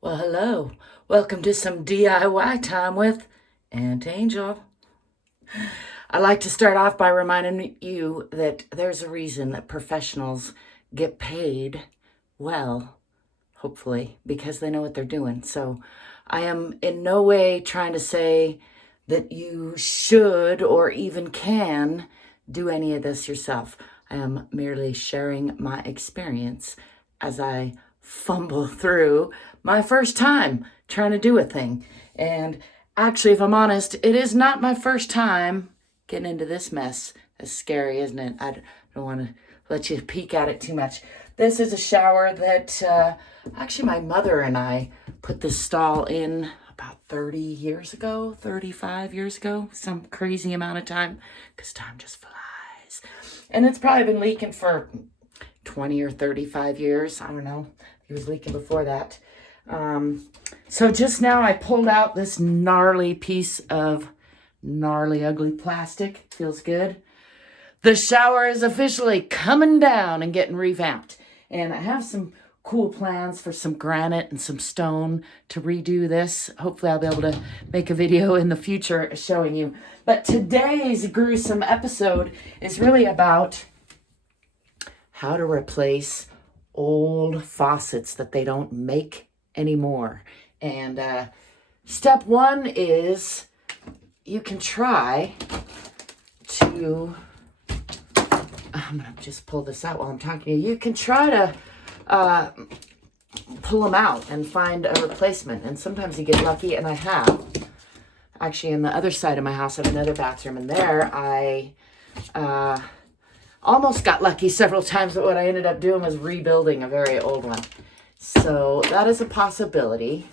Well, hello. Welcome to some DIY time with Aunt Angel. I'd like to start off by reminding you that there's a reason that professionals get paid well, hopefully, because they know what they're doing. So I am in no way trying to say that you should or even can do any of this yourself. I am merely sharing my experience as I fumble through my first time trying to do a thing. And actually, if I'm honest, it is not my first time getting into this mess. It's scary, isn't it? I don't want to let you peek at it too much. This is a shower that actually my mother and I put this stall in about 30 years ago, 35 years ago, some crazy amount of time, because time just flies. And it's probably been leaking for 20 or 35 years. I don't know. It was leaking before that. So just now I pulled out this gnarly piece of gnarly, ugly plastic. Feels good. The shower is officially coming down and getting revamped. And I have some cool plans for some granite and some stone to redo this. Hopefully I'll be able to make a video in the future showing you. But today's gruesome episode is really about how to replace old faucets that they don't make anymore. And step one is you can try to, I'm going to just pull this out while I'm talking to you. You can try to pull them out and find a replacement. And sometimes you get lucky, and I have. Actually, on the other side of my house, I have another bathroom, and there I almost got lucky several times, but what I ended up doing was rebuilding a very old one. So that is a possibility.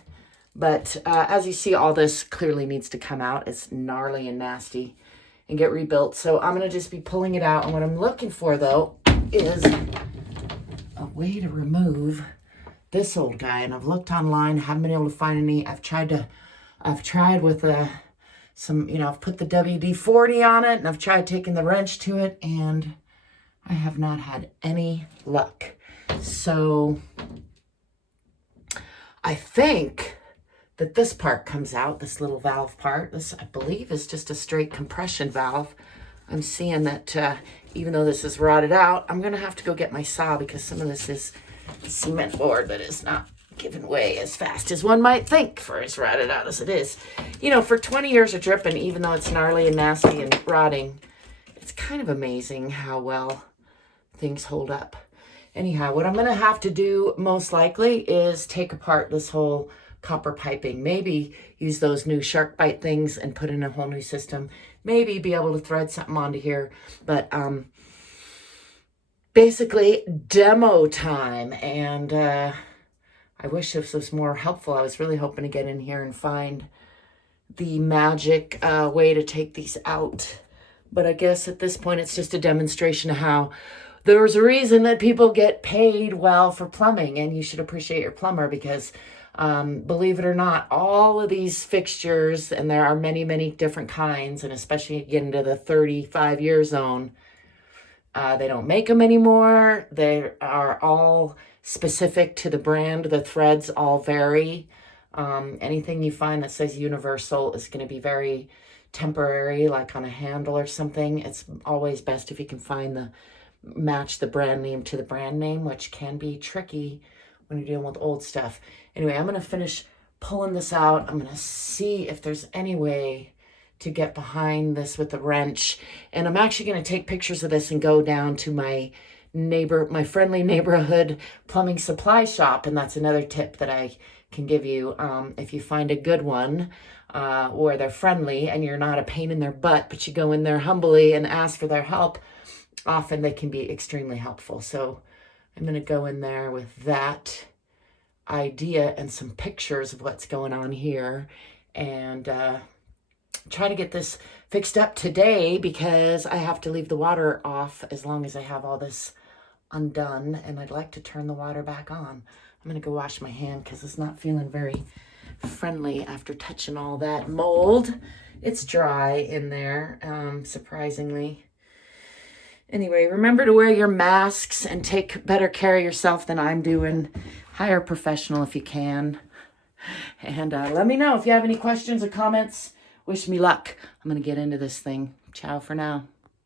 But as you see, all this clearly needs to come out. It's gnarly and nasty and get rebuilt. So I'm going to just be pulling it out. And what I'm looking for, though, is a way to remove this old guy. And I've looked online, haven't been able to find any. I've tried with I've put the WD-40 on it, and I've tried taking the wrench to it, and I have not had any luck. So I think that this part comes out, this little valve part. This, I believe, is just a straight compression valve. I'm seeing that even though this is rotted out, I'm going to have to go get my saw because some of this is cement board that is not giving way as fast as one might think for as rotted out as it is. You know, for 20 years of dripping, even though it's gnarly and nasty and rotting, it's kind of amazing how well things hold up. Anyhow, what I'm going to have to do most likely is take apart this whole copper piping. Maybe use those new Sharkbite things and put in a whole new system. Maybe be able to thread something onto here. But basically, demo time. And I wish this was more helpful. I was really hoping to get in here and find the magic way to take these out. But I guess at this point, it's just a demonstration of how there's a reason that people get paid well for plumbing, and you should appreciate your plumber because believe it or not, all of these fixtures, and there are many, many different kinds, and especially you get into the 35-year zone, they don't make them anymore. They are all specific to the brand. The threads all vary. Anything you find that says universal is going to be very temporary, like on a handle or something. It's always best if you can find match the brand name to the brand name, which can be tricky when you're dealing with old stuff. Anyway, I'm going to finish pulling this out. I'm going to see if there's any way to get behind this with the wrench. And I'm actually going to take pictures of this and go down to my friendly neighborhood plumbing supply shop. And that's another tip that I can give you. If you find a good one where they're friendly and you're not a pain in their butt, but you go in there humbly and ask for their help, often they can be extremely helpful. So I'm going to go in there with that idea and some pictures of what's going on here and try to get this fixed up today because I have to leave the water off as long as I have all this undone, and I'd like to turn the water back on. I'm going to go wash my hand because it's not feeling very friendly after touching all that mold. It's dry in there, surprisingly. Anyway, remember to wear your masks and take better care of yourself than I'm doing. Hire a professional if you can. And let me know if you have any questions or comments. Wish me luck. I'm going to get into this thing. Ciao for now.